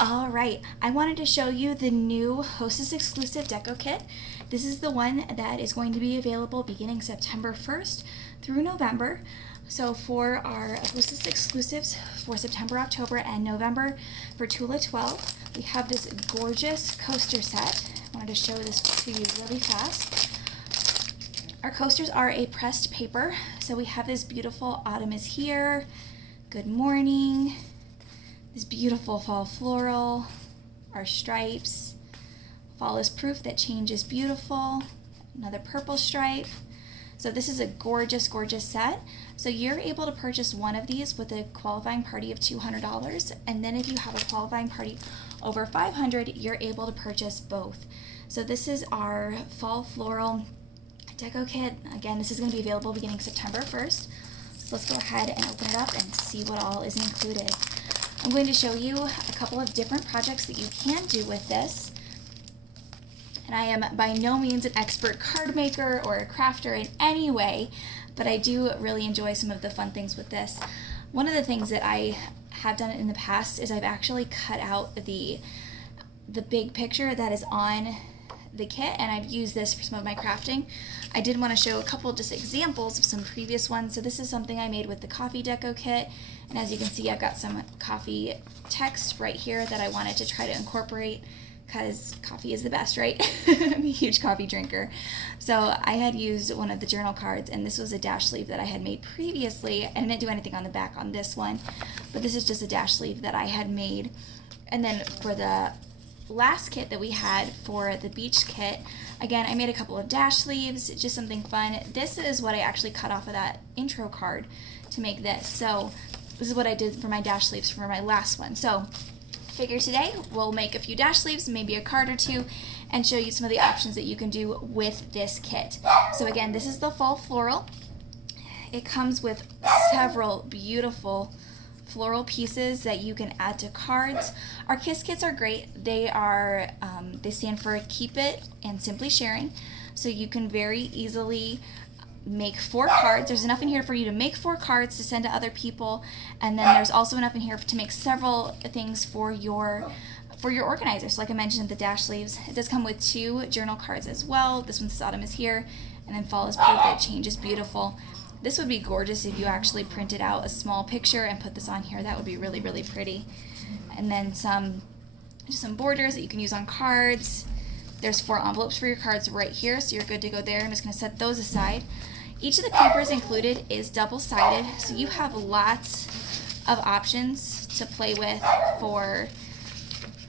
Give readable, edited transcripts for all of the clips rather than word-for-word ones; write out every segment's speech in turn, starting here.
All right, I wanted to show you the new Hostess exclusive Deco kit. This is the one that is going to be available beginning September 1st through November. So for our Hostess exclusives for September, October, and November for Tula 12, we have this gorgeous coaster set. I wanted to show this to you really fast. Our coasters are a pressed paper. So we have this beautiful Autumn is Here, Good Morning, this beautiful fall floral, our stripes, Fall is Proof that Change is Beautiful, another purple stripe. So this is a gorgeous, gorgeous set. So you're able to purchase one of these with a qualifying party of $200. And then if you have a qualifying party over $500, you're able to purchase both. So this is our fall floral Deco kit. Again, this is going to be available beginning September 1st. So let's go ahead and open it up and see what all is included. I'm going to show you a couple of different projects that you can do with this. And I am by no means an expert card maker or a crafter in any way, but I do really enjoy some of the fun things with this. One of the things that I have done in the past is I've actually cut out the big picture that is on the kit, and I've used this for some of my crafting. I did want to show a couple just examples of some previous ones. So this is something I made with the coffee deco kit, and as you can see, I've got some coffee text right here that I wanted to try to incorporate because coffee is the best, right? I'm a huge coffee drinker. So I had used one of the journal cards, and this was a dash sleeve that I had made previously. I didn't do anything on the back on this one, but this is just a dash sleeve that I had made. And then for the last kit that we had for the beach kit, again, I made a couple of dash sleeves, just something fun. This is what I actually cut off of that intro card to make this. So this is what I did for my dash sleeves for my last one. So figure today we'll make a few dash sleeves, maybe a card or two, and show you some of the options that you can do with this kit. So again, this is the fall floral. It comes with several beautiful floral pieces that you can add to cards. Our Kiss kits are great. They are they stand for Keep It and Simply Sharing. So you can very easily make 4 cards. There's enough in here for you to make 4 cards to send to other people, and then there's also enough in here to make several things for your organizer. So like I mentioned, the dash sleeves, it does come with 2 journal cards as well. This one's Autumn is Here, and then Fall is Proof that Change is Beautiful. This would be gorgeous if you actually printed out a small picture and put this on here. That would be really, really pretty. And then just some borders that you can use on cards. There's 4 envelopes for your cards right here, so you're good to go there. I'm just going to set those aside. Each of the papers included is double-sided, so you have lots of options to play with for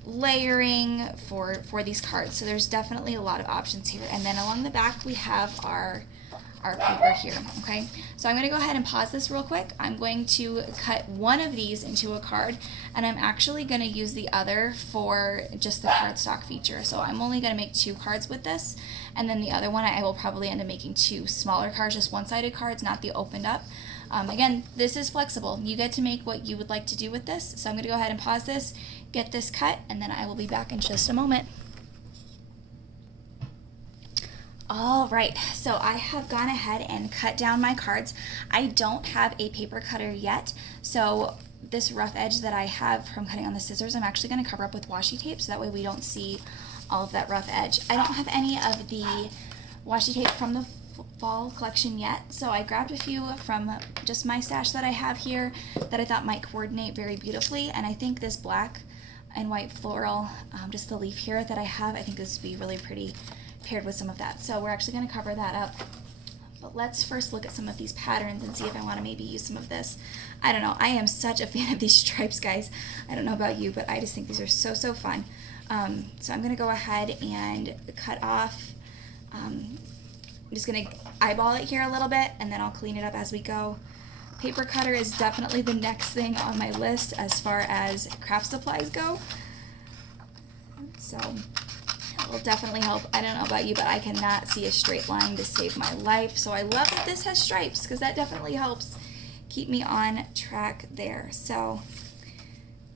layering for these cards. So there's definitely a lot of options here. And then along the back we have our paper here, okay? So I'm gonna go ahead and pause this real quick. I'm going to cut one of these into a card, and I'm actually gonna use the other for just the cardstock feature. So I'm only gonna make 2 cards with this, and then the other one I will probably end up making 2 smaller cards, just one-sided cards, not the opened up. Again, this is flexible. You get to make what you would like to do with this. So I'm gonna go ahead and pause this, get this cut, and then I will be back in just a moment. All right, so I have gone ahead and cut down my cards. I don't have a paper cutter yet, so this rough edge that I have from cutting on the scissors, I'm actually going to cover up with washi tape so that way we don't see all of that rough edge. I don't have any of the washi tape from the fall collection yet, so I grabbed a few from just my stash that I have here that I thought might coordinate very beautifully, and I think this black and white floral, just the leaf here that I have, I think this would be really pretty paired with some of that. So we're actually going to cover that up. But let's first look at some of these patterns and see if I want to maybe use some of this. I don't know. I am such a fan of these stripes, guys. I don't know about you, but I just think these are so, so fun. So I'm going to go ahead and cut off. I'm just going to eyeball it here a little bit, and then I'll clean it up as we go. Paper cutter is definitely the next thing on my list as far as craft supplies go. So will definitely help. I don't know about you, but I cannot see a straight line to save my life. So I love that this has stripes because that definitely helps keep me on track there. So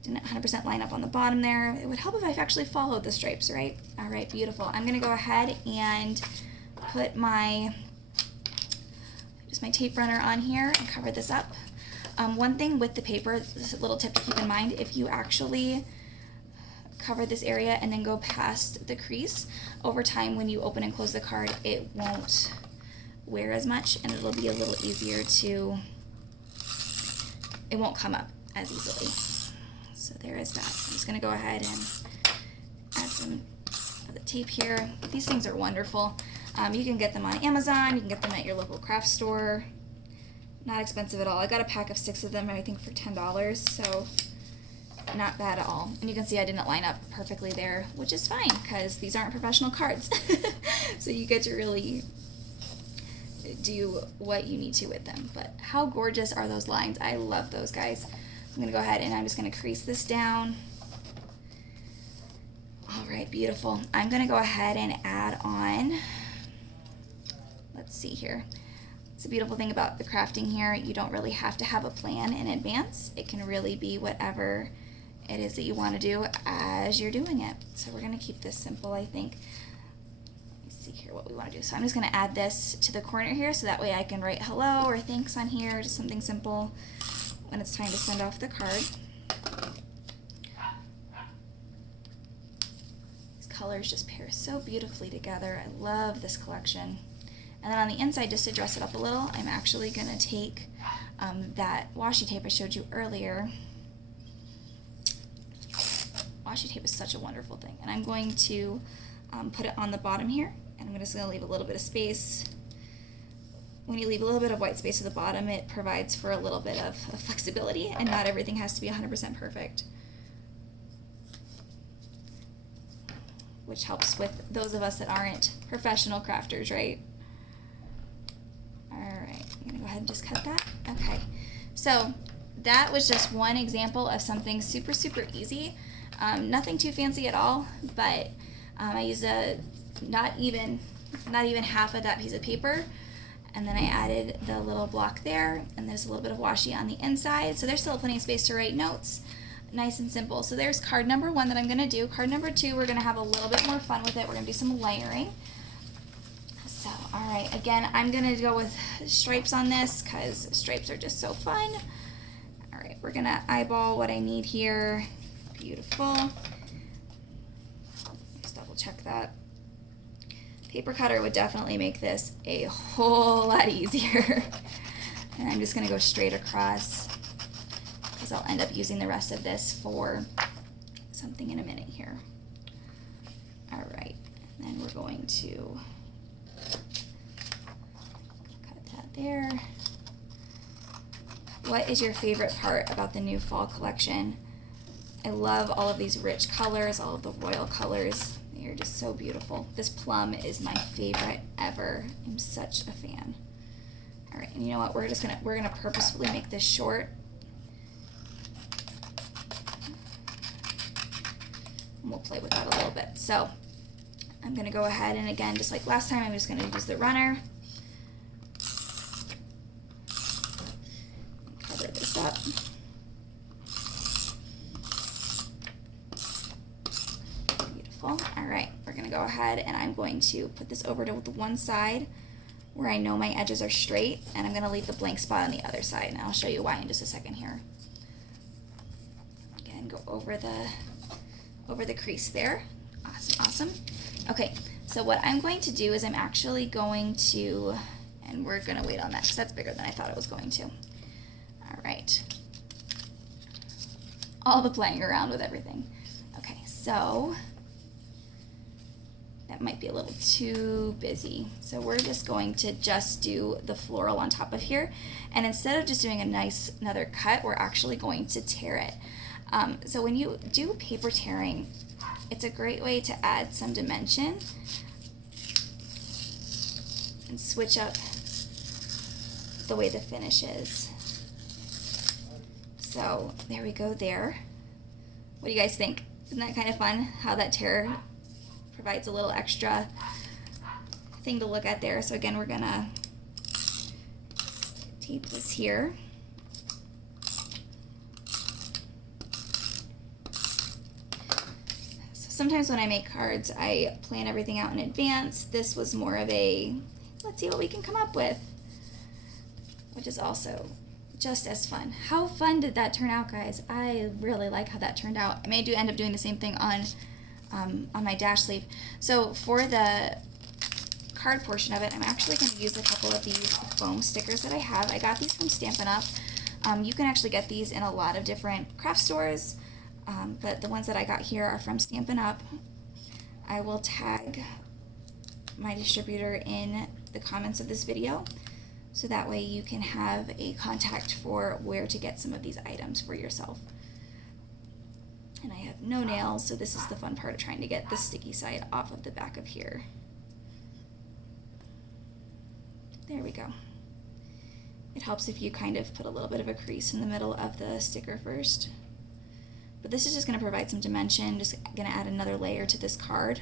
didn't 100% line up on the bottom there. It would help if I actually followed the stripes, right? All right, beautiful. I'm going to go ahead and put my tape runner on here and cover this up. One thing with the paper, this is a little tip to keep in mind, if you actually cover this area and then go past the crease. Over time, when you open and close the card, it won't wear as much and it'll be a little easier to, it won't come up as easily. So there is that. So I'm just going to go ahead and add some of the tape here. These things are wonderful. You can get them on Amazon, you can get them at your local craft store. Not expensive at all. I got a pack of 6 of them, I think for $10, so not bad at all. And you can see I didn't line up perfectly there, which is fine because these aren't professional cards. So you get to really do what you need to with them. But how gorgeous are those lines? I love those guys. I'm going to go ahead and I'm just going to crease this down. All right, beautiful. I'm going to go ahead and add on, let's see here. It's a beautiful thing about the crafting here. You don't really have to have a plan in advance. It can really be whatever it is that you want to do as you're doing it. So we're going to keep this simple, I think. Let's see here what we want to do. So I'm just going to add this to the corner here so that way I can write hello or thanks on here, just something simple when it's time to send off the card. These colors just pair so beautifully together. I love this collection. And then on the inside, just to dress it up a little, I'm actually going to take that washi tape I showed you earlier. Washi tape is such a wonderful thing. And I'm going to put it on the bottom here, and I'm just going to leave a little bit of space. When you leave a little bit of white space at the bottom, it provides for a little bit of flexibility, and not everything has to be 100% perfect. Which helps with those of us that aren't professional crafters, right? Alright, I'm going to go ahead and just cut that. Okay, so that was just one example of something super, super easy. Nothing too fancy at all, but I used not even half of that piece of paper, and then I added the little block there, and there's a little bit of washi on the inside, so there's still plenty of space to write notes. Nice and simple. So there's card number 1 that I'm going to do. Card number 2, we're going to have a little bit more fun with it. We're going to do some layering. So, alright, again, I'm going to go with stripes on this because stripes are just so fun. Alright, we're going to eyeball what I need here. Beautiful. Just double check that. Paper cutter would definitely make this a whole lot easier. And I'm just going to go straight across because I'll end up using the rest of this for something in a minute here. Alright, and then we're going to cut that there. What is your favorite part about the new fall collection? I love all of these rich colors, all of the royal colors. They're just so beautiful. This plum is my favorite ever. I'm such a fan. All right, and you know what? We're gonna purposefully make this short. And we'll play with that a little bit. So I'm gonna go ahead and again, just like last time, I'm just gonna use the runner. Cover this up. All right, we're gonna go ahead and I'm going to put this over to the one side where I know my edges are straight, and I'm gonna leave the blank spot on the other side, and I'll show you why in just a second here. Again, go over the crease there. Awesome, awesome. Okay, so what I'm going to do is I'm actually going to, and we're gonna wait on that because that's bigger than I thought it was going to. All right. All the playing around with everything. Okay, so that might be a little too busy. So we're just going to just do the floral on top of here. And instead of just doing another cut, we're actually going to tear it. So when you do paper tearing, it's a great way to add some dimension and switch up the way the finish is. So there we go there. What do you guys think? Isn't that kind of fun how that tear provides a little extra thing to look at there? So again, we're gonna tape this here. So sometimes when I make cards, I plan everything out in advance. This was more of a, let's see what we can come up with, which is also just as fun. How fun did that turn out, guys? I really like how that turned out. I may end up doing the same thing on my dash sleeve. So for the card portion of it, I'm actually going to use a couple of these foam stickers that I have. I got these from Stampin' Up. You can actually get these in a lot of different craft stores, but the ones that I got here are from Stampin' Up. I will tag my distributor in the comments of this video, so that way you can have a contact for where to get some of these items for yourself. And I have no nails, so this is the fun part of trying to get the sticky side off of the back of here. There we go. It helps if you kind of put a little bit of a crease in the middle of the sticker first. But this is just going to provide some dimension, just going to add another layer to this card.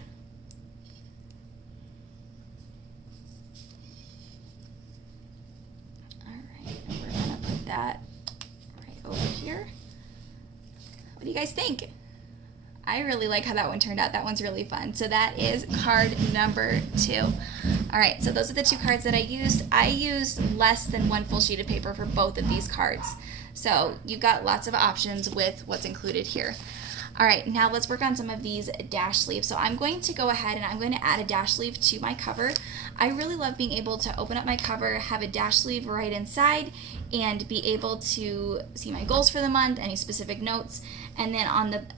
Alright, and we're going to put that right over here. What do you guys think? I really like how that one turned out. That one's really fun. So that is card number 2. All right, so those are the 2 cards that I used. I used less than 1 full sheet of paper for both of these cards. So you've got lots of options with what's included here. All right, now let's work on some of these dash sleeves. So I'm going to go ahead and I'm going to add a dash sleeve to my cover. I really love being able to open up my cover, have a dash sleeve right inside, and be able to see my goals for the month, any specific notes, and then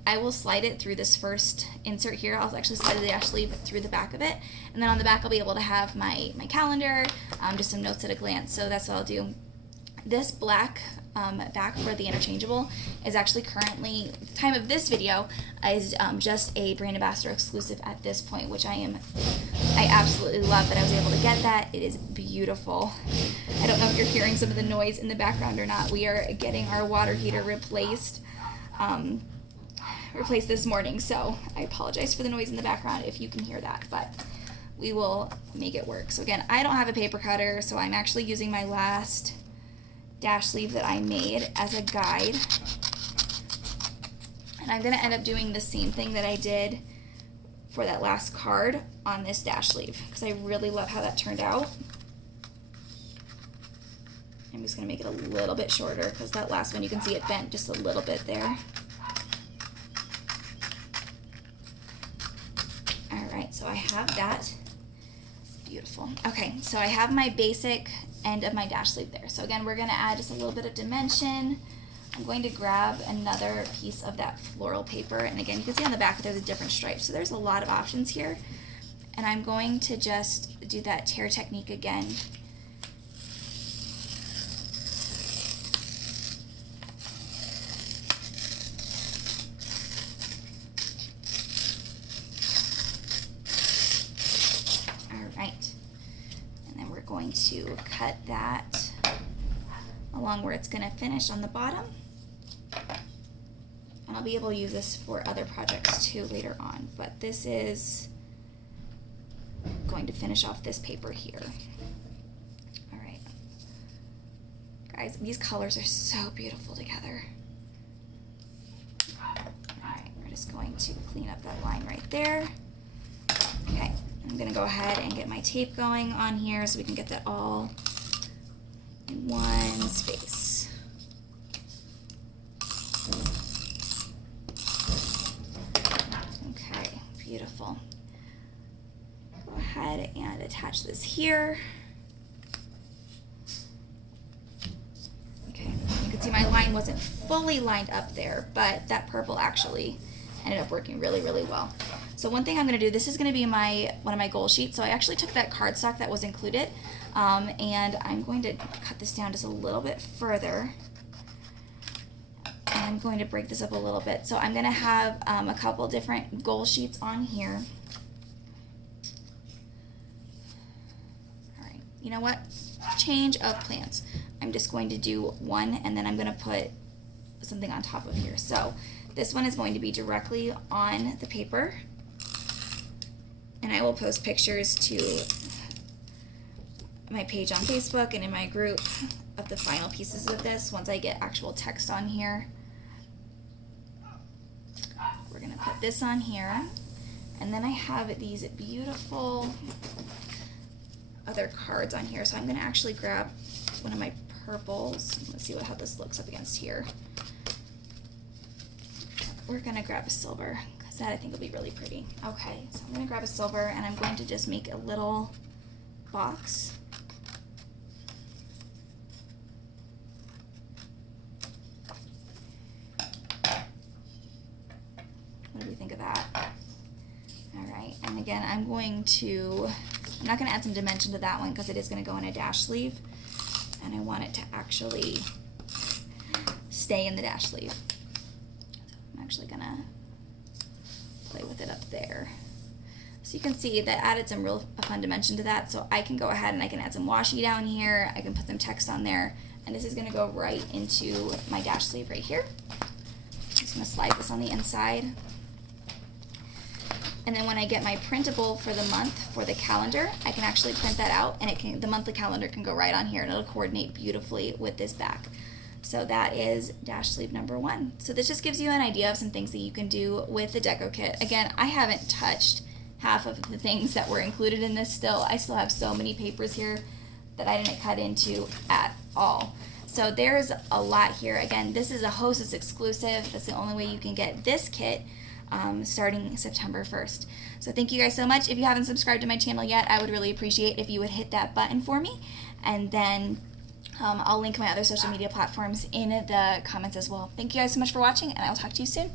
I will slide it through this first insert here. I'll actually slide the dash sleeve through the back of it, and then on the back I'll be able to have my calendar, just some notes at a glance. So that's what I'll do. This black back for the interchangeable is actually currently, at the time of this video, is just a brand ambassador exclusive at this point, which I absolutely love that I was able to get that. It is beautiful. I don't know if you're hearing some of the noise in the background or not. We are getting our water heater replaced this morning, so I apologize for the noise in the background if you can hear that, but we will make it work. So again, I don't have a paper cutter, so I'm actually using my last dash sleeve that I made as a guide, and I'm going to end up doing the same thing that I did for that last card on this dash sleeve because I really love how that turned out. I'm just going to make it a little bit shorter because that last one you can see it bent just a little bit there. Alright, so I have that. Beautiful. Okay, so I have my basic end of my dash sleeve there. So again, we're going to add just a little bit of dimension. I'm going to grab another piece of that floral paper, and again, you can see on the back there's a different stripe, so there's a lot of options here. And I'm going to just do that tear technique again. To cut that along where it's going to finish on the bottom, and I'll be able to use this for other projects too later on, but this is going to finish off this paper here. Alright guys, these colors are so beautiful together. Alright, we're just going to clean up that line right there. Okay, I'm going to go ahead and get my tape going on here so we can get that all in one space. Okay, beautiful. Go ahead and attach this here. Okay, you can see my line wasn't fully lined up there, but that purple actually ended up working really, really well. So one thing I'm going to do, this is going to be one of my goal sheets. So I actually took that cardstock that was included, and I'm going to cut this down just a little bit further. And I'm going to break this up a little bit. So I'm going to have a couple different goal sheets on here. All right, you know what? Change of plans. I'm just going to do one, and then I'm going to put something on top of here. So this one is going to be directly on the paper, and I will post pictures to my page on Facebook and in my group of the final pieces of this once I get actual text on here. We're going to put this on here, and then I have these beautiful other cards on here, so I'm going to actually grab one of my purples. Let's see how this looks up against here. We're gonna grab a silver because that I think will be really pretty. Okay, so I'm gonna grab a silver and I'm going to just make a little box. What do you think of that? All right, and again, I'm not gonna add some dimension to that one because it is gonna go in a dash sleeve and I want it to actually stay in the dash sleeve. So I'm actually gonna play with it up there. So you can see that added some real fun dimension to that. So I can go ahead and I can add some washi down here. I can put some text on there. And this is gonna go right into my dash sleeve right here. I'm just gonna slide this on the inside. And then when I get my printable for the month for the calendar, I can actually print that out and the monthly calendar can go right on here and it'll coordinate beautifully with this back. So that is dash sleeve number 1. So this just gives you an idea of some things that you can do with the Deco kit. Again, I haven't touched half of the things that were included in this still. I still have so many papers here that I didn't cut into at all. So there's a lot here. Again, this is a Hostess exclusive. That's the only way you can get this kit starting September 1st. So thank you guys so much. If you haven't subscribed to my channel yet, I would really appreciate if you would hit that button for me. And then I'll link my other social media platforms in the comments as well. Thank you guys so much for watching, and I will talk to you soon.